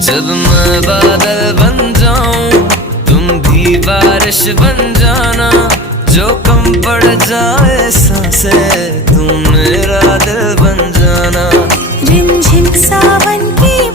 जब मैं बादल बन जाऊं तुम भी बारिश बन जाना, जो कम पड़ जाए सांसें तुम मेरा दिल बन जाना। रिमझिम सावन की